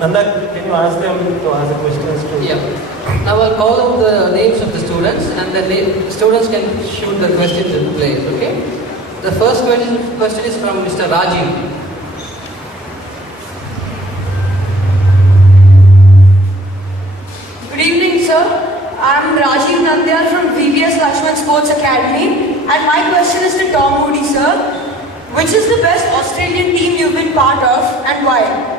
Nanda, can you ask them to ask the questions to? Yeah. Now I'll call out the names of the students, and the students can shoot the questions in place. Okay. The first question is from Mr. Rajiv. Good evening, sir. I'm Rajiv Nandyal from VVS Sports Academy, and my question is to Tom Moody, sir. Which is the best Australian team you've been part of, and why?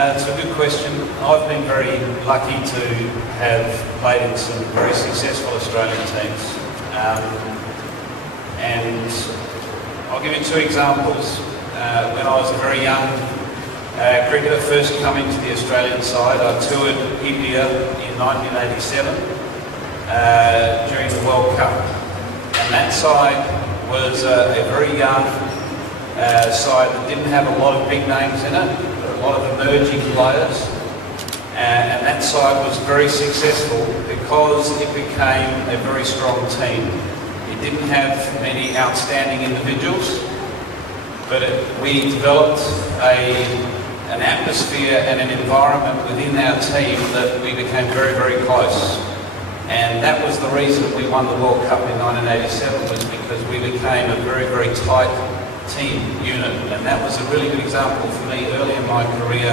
It's a good question. I've been very lucky to have played in some very successful Australian teams. And I'll give you two examples. When I was a very young cricketer, first coming to the Australian side, I toured India in 1987 during the World Cup. And that side was a very young side that didn't have a lot of big names in it, but a lot of emerging players. And that side was very successful because it became a very strong team. It didn't have many outstanding individuals, but we developed an atmosphere and an environment within our team that we became very, very close. And that was the reason we won the World Cup in 1987, was because we became a very, very tight team unit. And that was a really good example for me early in my career,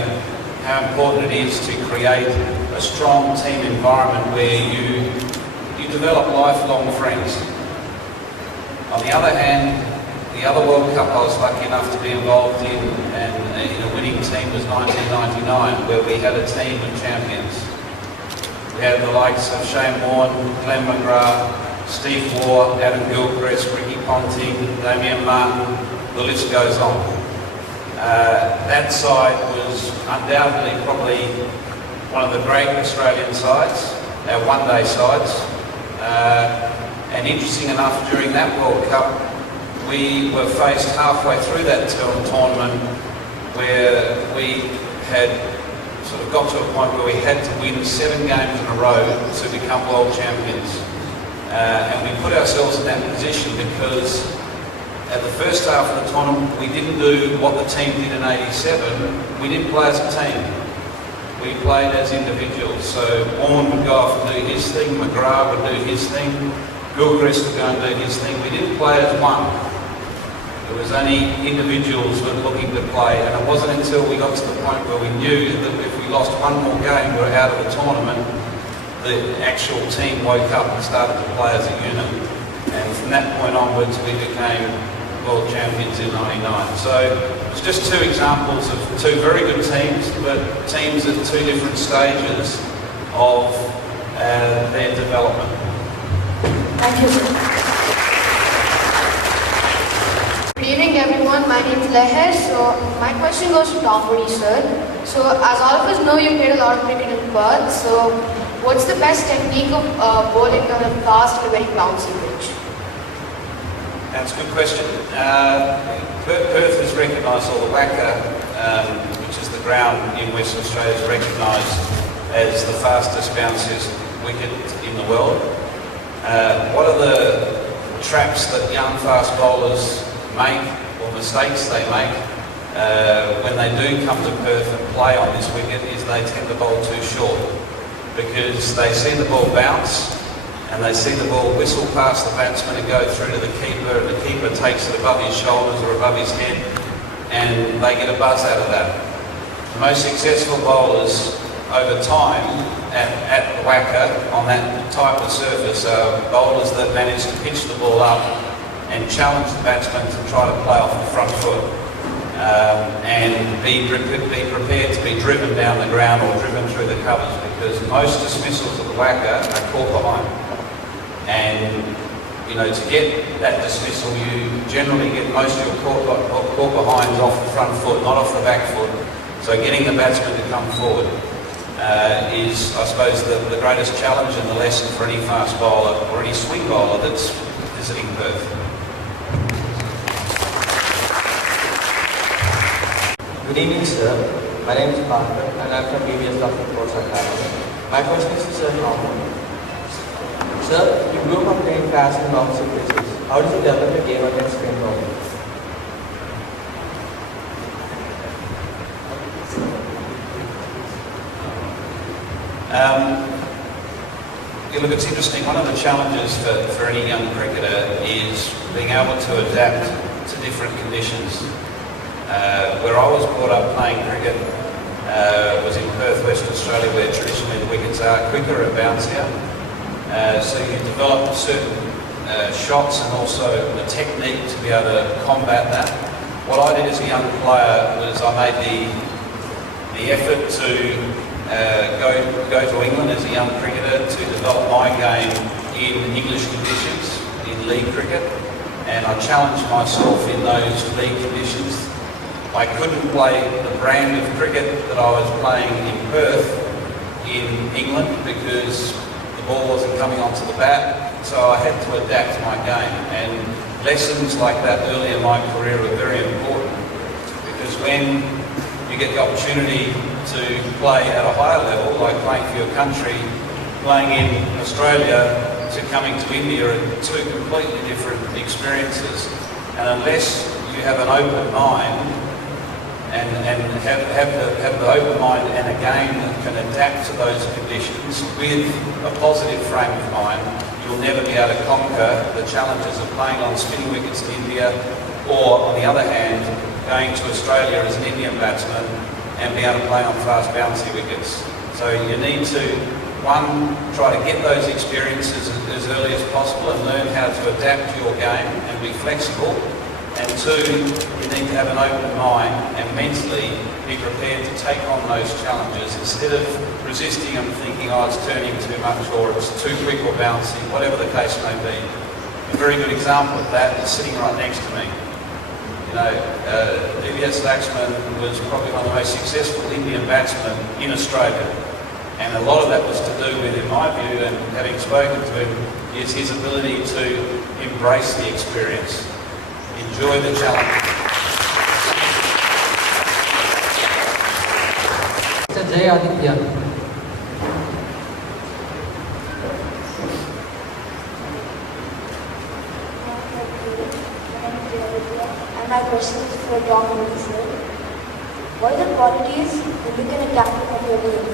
how important it is to create a strong team environment where you develop lifelong friends. On the other hand, the other World Cup I was lucky enough to be involved in, and in a winning team, was 1999, where we had a team of champions. We had the likes of Shane Warne, Glenn McGrath, Steve Waugh, Adam Gilchrist, Ricky Ponting, Damien Martin, the list goes on. That side was undoubtedly probably one of the great Australian sides, our one-day sides. And interesting enough, during that World Cup, we were faced halfway through that tournament where we had sort of got to a point where we had to win 7 games in a row to become world champions. And we put ourselves in that position because at the first half of the tournament we didn't do what the team did in 87. We didn't play as a team. We played as individuals. So Warne would go off and do his thing, McGrath would do his thing, Gilchrist would go and do his thing. We didn't play as one. It was only individuals who were looking to play, and it wasn't until we got to the point where we knew that if we lost one more game, we were out of the tournament, the actual team woke up and started to play as a unit. And from that point onwards, we became world champions in '99. So it's just two examples of two very good teams, but teams at two different stages of their development. Thank you, sir. Good evening everyone, my name is Leher. So my question goes to Tom Moody, sir. So as all of us know, you played a lot of cricket in Perth. So what's the best technique of bowling on a fast and a very bouncy pitch? That's a good question. Perth is recognised, or the WACA, which is the ground in Western Australia, is recognised as the fastest bounciest wicket in the world. What are the traps that young fast bowlers make, or mistakes they make when they do come to Perth and play on this wicket, is they tend to bowl too short because they see the ball bounce and they see the ball whistle past the batsman and go through to the keeper, and the keeper takes it above his shoulders or above his head, and they get a buzz out of that. The most successful bowlers over time at WACA on that type of surface are bowlers that manage to pitch the ball up and challenge the batsman to try to play off the front foot, and be prepared to be driven down the ground or driven through the covers, because most dismissals of the WACA are caught behind. And to get that dismissal, you generally get most of your caught behinds off the front foot, not off the back foot. So getting the batsman to come forward is, I suppose, the greatest challenge and the lesson for any fast bowler or any swing bowler that's visiting Perth. Good evening, sir. My name is Parker and I am from VVS Cricket Academy. My question is to Sir Tom Moody. Sir, you grew up playing fast and bouncy pitches. How did you develop a game against spin bowling? Yeah, look, it's interesting. One of the challenges for any young cricketer is being able to adapt to different conditions. Where I was brought up playing cricket was in Perth, Western Australia, where traditionally the wickets are quicker and bouncier. So you develop certain shots and also the technique to be able to combat that. What I did as a young player was I made the effort to go to England as a young cricketer to develop my game in English conditions, in league cricket, and I challenged myself in those league conditions. I couldn't play the brand of cricket that I was playing in Perth in England because the ball wasn't coming onto the bat, so I had to adapt my game, and lessons like that early in my career were very important because when you get the opportunity to play at a higher level, like playing for your country, playing in Australia to coming to India are two completely different experiences. And unless you have an open mind and have the open mind and a game that can adapt to those conditions with a positive frame of mind, you'll never be able to conquer the challenges of playing on spinning wickets in India, or on the other hand, going to Australia as an Indian batsman and be able to play on fast bouncy wickets. So you need to, one, try to get those experiences as early as possible and learn how to adapt your game and be flexible. And two, you need to have an open mind and mentally be prepared to take on those challenges instead of resisting and thinking, oh, it's turning too much or it's too quick or bouncy, whatever the case may be. A very good example of that is sitting right next to me. VVS Laxman was probably one of the most successful Indian batsmen in Australia, and a lot of that was to do with, in my view, and having spoken to him, is his ability to embrace the experience, enjoy the challenge. Mr. Jay Aditya. And my question is for Dr. Moody, sir. What are the qualities you look in a captain of your team?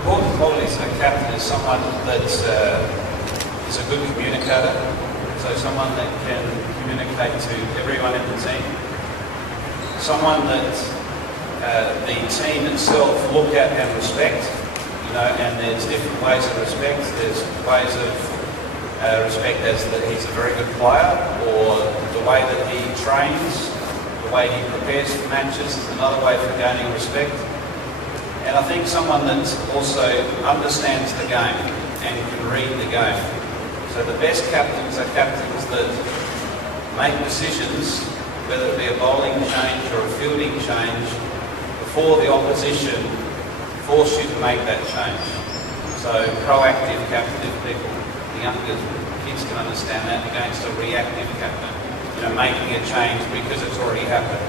Important qualities of a captain is someone that is a good communicator, so someone that can communicate to everyone in the team, someone that the team itself look at and respect, and there's different ways of respect. There's ways of respect as that he's a very good player, or the way that he trains, the way he prepares for matches is another way for gaining respect. And I think someone that also understands the game and can read the game. So the best captains are captains that make decisions, whether it be a bowling change or a fielding change, before the opposition force you to make that change. So proactive captain, people, the younger kids can understand that, against a reactive captain, making a change because it's already happened.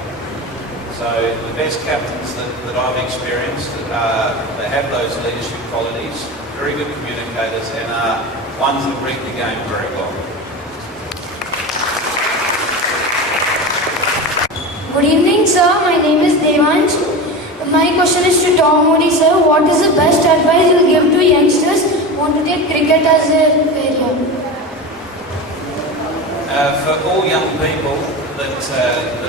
So the best captains that I've experienced, they have those leadership qualities, very good communicators, and are ones that read the game very well. Good evening, sir. My name is Devansh. My question is to Tom Moody, sir. What is the best advice you give to youngsters who want to take cricket as a career? For all young people that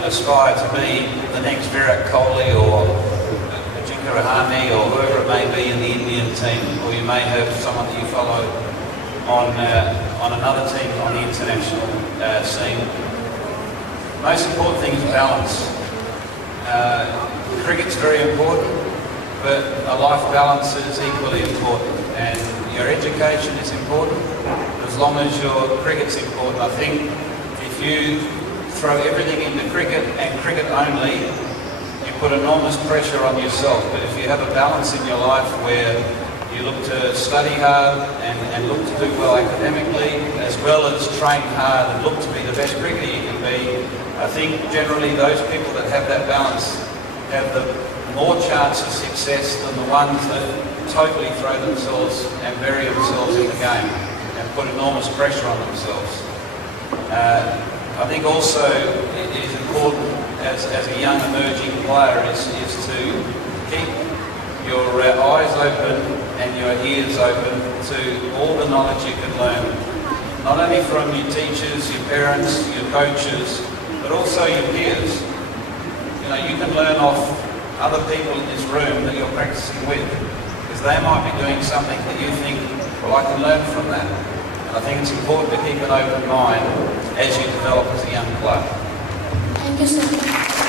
aspire to be the next Virat Kohli or Ajinkya Rahane or whoever it may be in the Indian team, or you may have someone that you follow on another team on the international scene. Most important thing is balance. Cricket's very important, but a life balance is equally important, and your education is important. As long as your cricket's important, I think if you throw everything into cricket and cricket only, you put enormous pressure on yourself. But if you have a balance in your life where you look to study hard and look to do well academically, as well as train hard and look to be the best cricketer you can be, I think generally those people that have that balance have the more chance of success than the ones that totally throw themselves and bury themselves in the game and put enormous pressure on themselves. I think also it is important as a young emerging player is to keep your eyes open and your ears open to all the knowledge you can learn. Not only from your teachers, your parents, your coaches, but also your peers. You know, you can learn off other people in this room that you're practicing with, because they might be doing something that you think, well, I can learn from that. And I think it's important to keep an open mind as you develop as a young player. Thank you, sir.